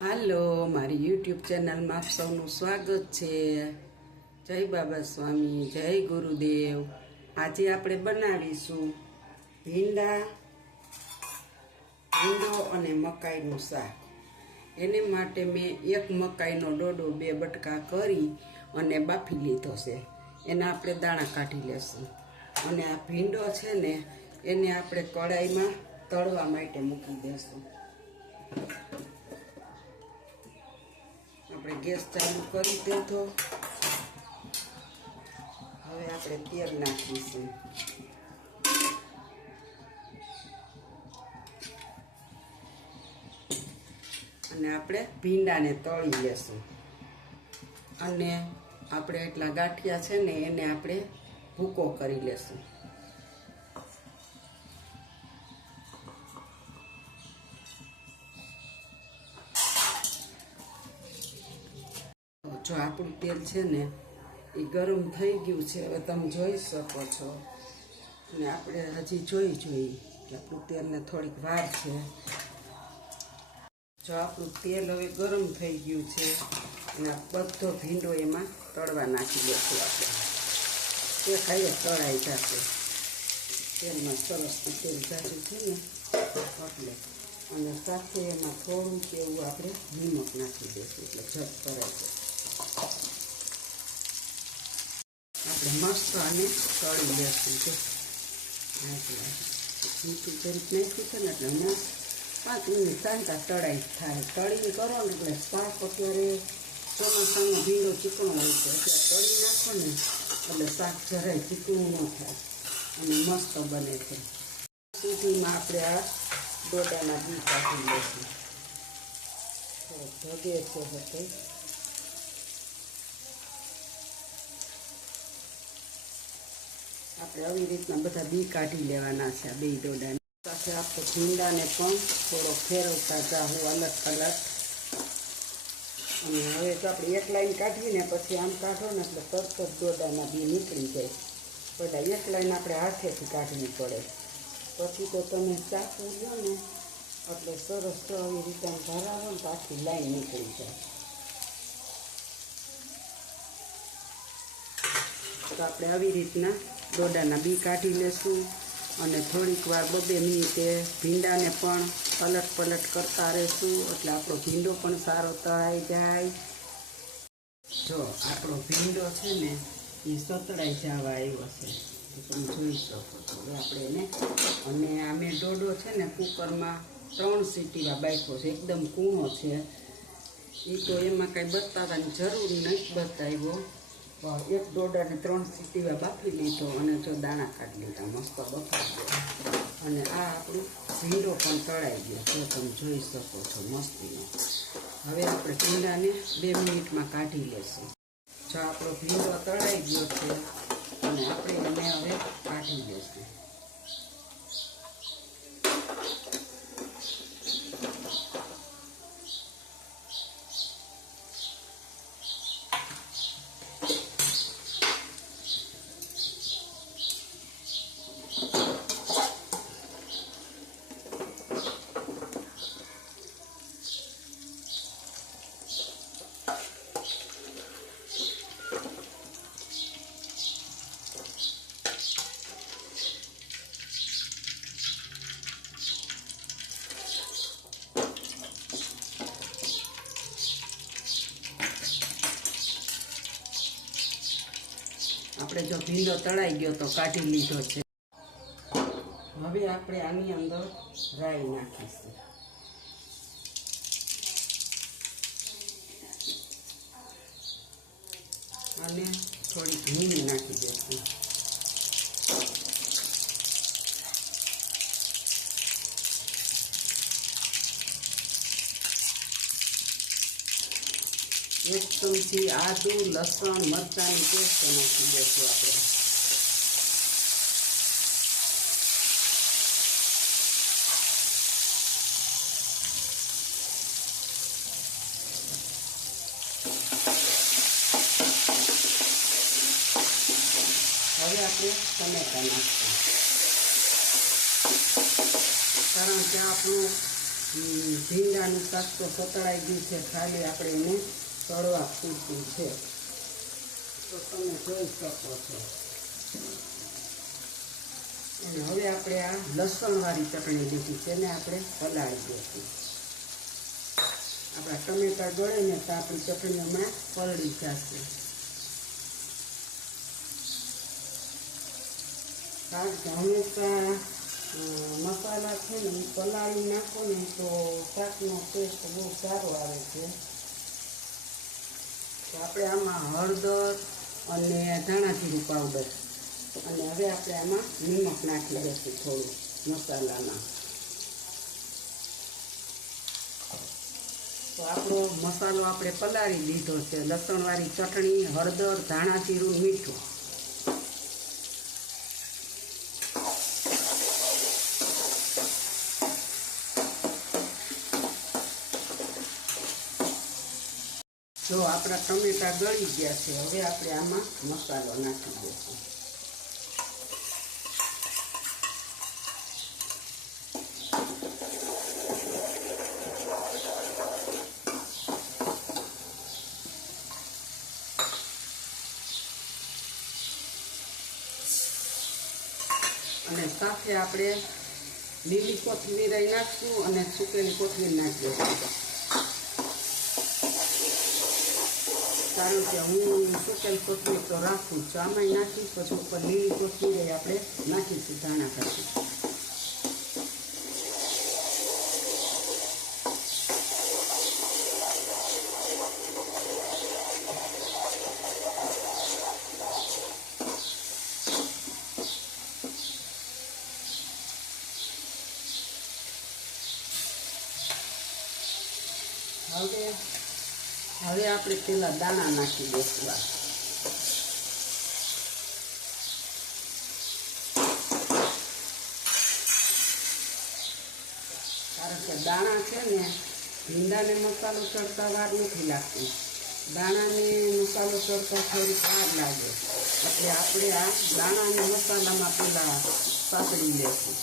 હાલો, મારી યુટ્યુબ ચેનલમાં આપ સૌનું સ્વાગત છે। જય બાબા સ્વામી, જય ગુરુદેવ। આજે આપણે બનાવીશું ભીંડો અને મકાઈનું શાક। એને માટે મેં એક મકાઈનો ડોડો 2 બટકા કરી અને બાફી લીધો છે। એના આપણે દાણા કાઢી લેશું અને આ ભીંડો છે ને એને આપણે કડાઈમાં તળવા માટે મૂકી દેશું। આપણે ગેસ ચાલુ કરી દીધો। હવે આપણે તેલ નાખીશું અને આપણે ભીંડાને તળી લેશું અને આપણે એટલા ગાંઠિયા છે ને એને આપણે ભૂકો કરી લેશું। જો આપણું તેલ છે ને એ ગરમ થઈ ગયું છે। હવે તમે જોઈ શકો છો અને આપણે હજી જોઈએ કે આપણું તેલને થોડીક વાર છે। જો આપણું તેલ હવે ગરમ થઈ ગયું છે અને બધો ભીંડો એમાં તળવા નાખી દઈશું આપણે। તે ખાઈએ તળાઈ જશે તેલમાં સરસ તેલ જાજુ છે ને એટલે અને સાથે એમાં થોડું એવું આપણે નિમક નાખી દઈશું એટલે ઝટ કરાઈ જાય। આપણે મસ્ત આને તળી લેશું તો મીઠું જરીક નાખ્યું છે ને એટલે હમણાં 5 મિનિટ શાંતા તળાઈ થાય। તળીને કરો ને એટલે શાક અત્યારે ચોમાસાનો ભીંડો ચીકણો હોય છે એટલે તળી નાખો ને એટલે શાક જરાય ચીકણું ન થાય અને મસ્ત બને છે। સુધીમાં આપણે આ ડોડાના બી કાઢી લઈશું। થોડોક ભગે છે બધે આપણે આવી રીતના બધા બી કાઢી લેવાના છે આ 2 ડોડાને। સાથે આપણે ભીંડાને પણ થોડો ફેરવતા જાવું અલગ અલગ। અને હવે તો આપણે એક લાઈન કાઢીને પછી આમ કાઢો ને એટલે તરત જ ડોડાના બી નીકળી જાય। બધા એક લાઈન આપણે હાથેથી કાઢવી પડે પછી તો તમે ચાકુ લો ને એટલે સરસ તો આવી રીતે ભરાવો ને તો આખી લાઈન નીકળી જાય। તો આપણે આવી રીતના ડોડાના બી કાઢી લેશું અને થોડીક વાર 2 મિનિટે ભીંડાને પણ પલટ પલટ કરતા રહેશું એટલે આપણો ભીંડો પણ સારો તળાઈ જાય। જો આપણો ભીંડો છે ને એ સતળાઈ જવા આવ્યો છે તો તમે જોઈ શકો છો। હવે આપણે એને અને આ મેં ડોડો છે ને કુકરમાં 3 સીટીમાં બાફ્યો છે એકદમ કૂણો છે। એ તો એમાં કાંઈ બતાવવાની જરૂર નથી બતાવ્યો। એક ડોડાને 3 સીટીમાં બાફી લીધો અને જો દાણા કાઢી લીધા મસ્ત બફાઈ ગયો અને આ આપણું ભીંડો પણ તળાઈ ગયો જો તમે જોઈ શકો છો મસ્તીનો। હવે આપણે ભીંડાને 2 મિનિટમાં કાઢી લેશું। જો આપણો ભીંડો તળાઈ ગયો છે અને આપણે એને હવે કાઢી લેશું। આપણે જો ભીંડો તળાઈ ગયો તો કાઢી લીધો છે। હવે આપણે આની અંદર રાઈ નાખીશું અને થોડી હિંગ નાખી દઈશું। એક ચમચી આદુ લસણ મરચાંની પેસ્ટ નાખી દઈશું આપણે। હવે આપણે ટમેટા નાખીશું કારણ કે આપણું ભીંડાનું શાક તો સતળાઈ ગયું છે, ખાલી આપણે એને તળવા પૂરતું છે, તો તમે જોઈ શકો છો. અને હવે આપણે આ લસણવાળી ચટણી લીધી છે ને આપણે પલાળી દઈશું. આપણા ટમેટા ગળે ને તો આપણી ચટણી હમણાં પલળી જશે. કારણ કે હંમેશા મસાલા છે ને એ પલાળી નાખો ને તો શાકનો ટેસ્ટ બહુ સારો આવે છે. તો આપણે આમાં હળદર અને ધાણા જીરું પાવડર અને હવે આપણે આમાં નિમક નાખી દઈશું થોડું મસાલામાં. તો આપણો મસાલો આપણે પલાળી લીધો છે. લસણવાળી ચટણી, હળદર, ધાણા જીરું, મીઠું. જો આપણા ટમેટા ગળી ગયા છે, હવે આપણે આમાં મસાલો નાખી દઈશું. અને સાથે આપણે લીલી કોથમીર નાખશું અને સૂકેલી કોથમીર નાખી દઈશું. કારણ કે હું સૂકેલી કોથમીર તો રાખું છું, આમાં નાખીશ, પછી ઉપર લીલી કોથમીર આપણે નાખીશું ધાણા ખાતી. હવે આપણે પેલા દાણા નાખી દઈશું. કારણ કે દાણા છે ને ભીંડાને મસાલો ચડતા વાર નથી લાગતી, દાણાને મસાલો ચડતા થોડીક વાર લાગે. એટલે આપણે આ દાણાને મસાલામાં પેલા સાતળી લેશું.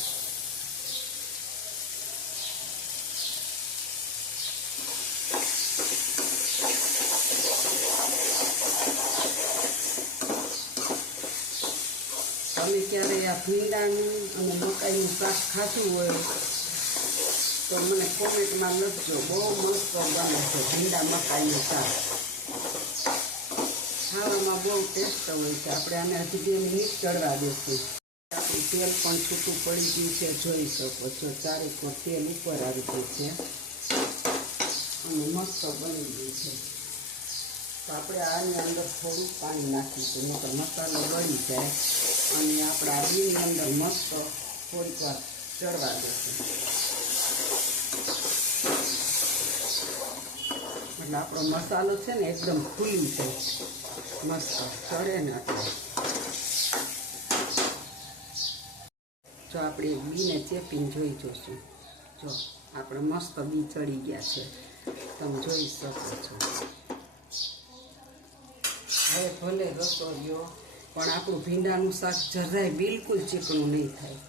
તમે ક્યારે આ ભીંડાનું અને મકાઈનું શાક ખાધું હોય તો મને કોમેન્ટમાં લખજો. બહુ મસ્ત બને છે ભીંડા મકાઈનું શાક, ખાવામાં બહુ ટેસ્ટ હોય છે. આપણે આને હજી 2 મિનિટ ચડવા દઈશું. આપણું તેલ પણ છૂટું પડી ગયું છે, જોઈ શકો છો. ચારેકો તેલ ઉપર આવી ગયું છે અને મસ્ત બની ગયું છે. તો આપણે આની અંદર થોડું પાણી નાખીશું, નહીંતર મસાલો ગળી જાય. અને આપણા બીની અંદર મસ્ત થોડીક વાર ચડવા દેશું. એટલે આપણો મસાલો છે ને એકદમ ફૂલી જાય, મસ્ત ચડે ને. એટલે જો આપણે બીને ચેપીને જોઈ જોશું. જો આપણે મસ્ત બી ચડી ગયા છે, તમે જોઈ શકો છો. હવે ભલે રસો રહ્યો પણ આપણું ભીંડાનું શાક જરાય બિલકુલ ચીકણું નહીં થાય,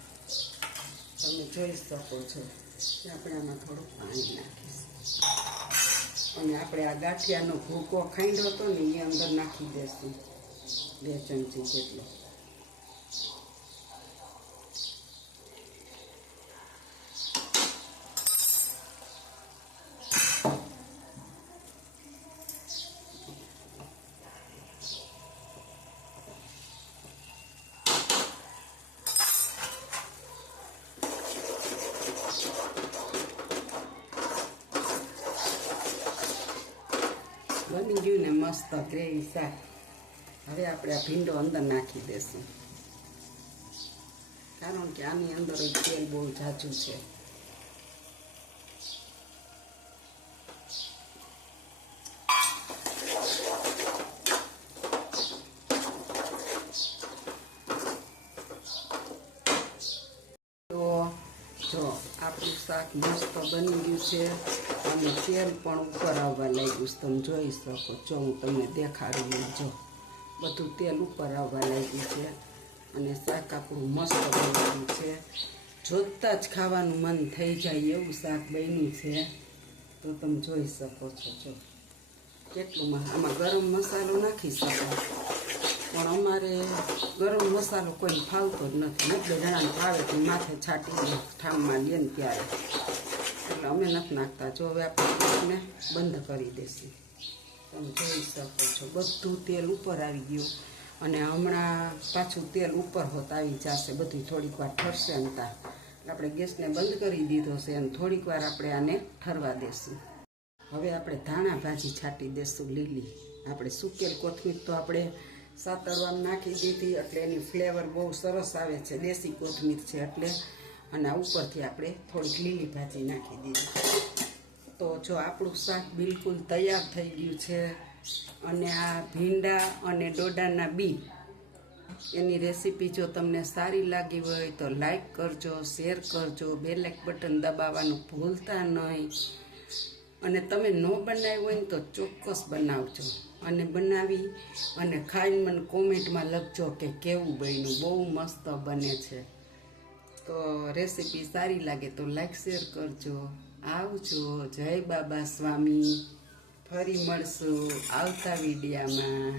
તમે જોઈ શકો છો. આપણે આમાં થોડું પાણી નાખીશું અને આપણે આ ગાંઠિયાનો ભૂકો ખાંડ્યો હતો ને એ અંદર નાખી દઈશું 2 ચમચી જેટલો. બની ગયું ને મસ્ત ગ્રેવી શાક. હવે આપણે આ ભીંડો અંદર નાખી દઈશું, કારણ કે આની અંદર તેલ બહુ ઝાઝું છે. જો આપણું શાક મસ્ત બની ગયું છે અને તેલ પણ ઉપર આવવા લાગ્યું છે, તમે જોઈ શકો છો. હું તમને દેખાડું, જો બધું તેલ ઉપર આવવા લાગ્યું છે અને શાક આપણું મસ્ત બની ગયું છે. જોતા જ ખાવાનું મન થઈ જાય એવું શાક બન્યું છે. તો તમે જોઈ શકો છો. જો કેટલું આમાં ગરમ મસાલો નાખી શકો, પણ અમારે ગરમ મસાલો કોઈને ફાવતો જ નથી. એટલે જણાને ફાવે તો માથે છાંટીને ઠામમાં લે ને ત્યારે, એટલે અમે નથી નાખતા. જો હવે આપણે બંધ કરી દઈશું. તમે જોઈ શકો છો બધું તેલ ઉપર આવી ગયું, અને હમણાં પાછું તેલ ઉપર હોત આવી જશે. બધું થોડીક વાર ઠરશે ને તા આપણે ગેસને બંધ કરી દીધો છે, અને થોડીક વાર આપણે આને ઠરવા દેશું. હવે આપણે ધાણા ભાજી છાંટી દેશું લીલી. આપણે સુકેલ કોથમીર તો આપણે સાતળવામાં નાખી દીધી, એટલે એની ફ્લેવર બહુ સરસ આવે છે. દેશી કોથમીર છે એટલે. અને આ ઉપરથી આપણે થોડીક લીલી ભાજી નાખી દીધી. તો જો આપણું શાક બિલકુલ તૈયાર થઈ ગયું છે. અને આ ભીંડા અને ડોડાના બી એની રેસીપી જો તમને સારી લાગી હોય તો લાઈક કરજો, શેર કરજો, બેલ બટન દબાવવાનું ભૂલતા નહીં. અને તમે ન બનાવ્યું હોય ને તો ચોક્કસ બનાવજો, અને બનાવી અને ખાઈને મને કોમેન્ટમાં લખજો કે કેવું બન્યું. બહુ મસ્ત બને છે. તો રેસીપી સારી લાગે તો લાઈક શેર કરજો. આવજો. જય બાબા સ્વામી. ફરી મળશું આવતા વિડીયામાં.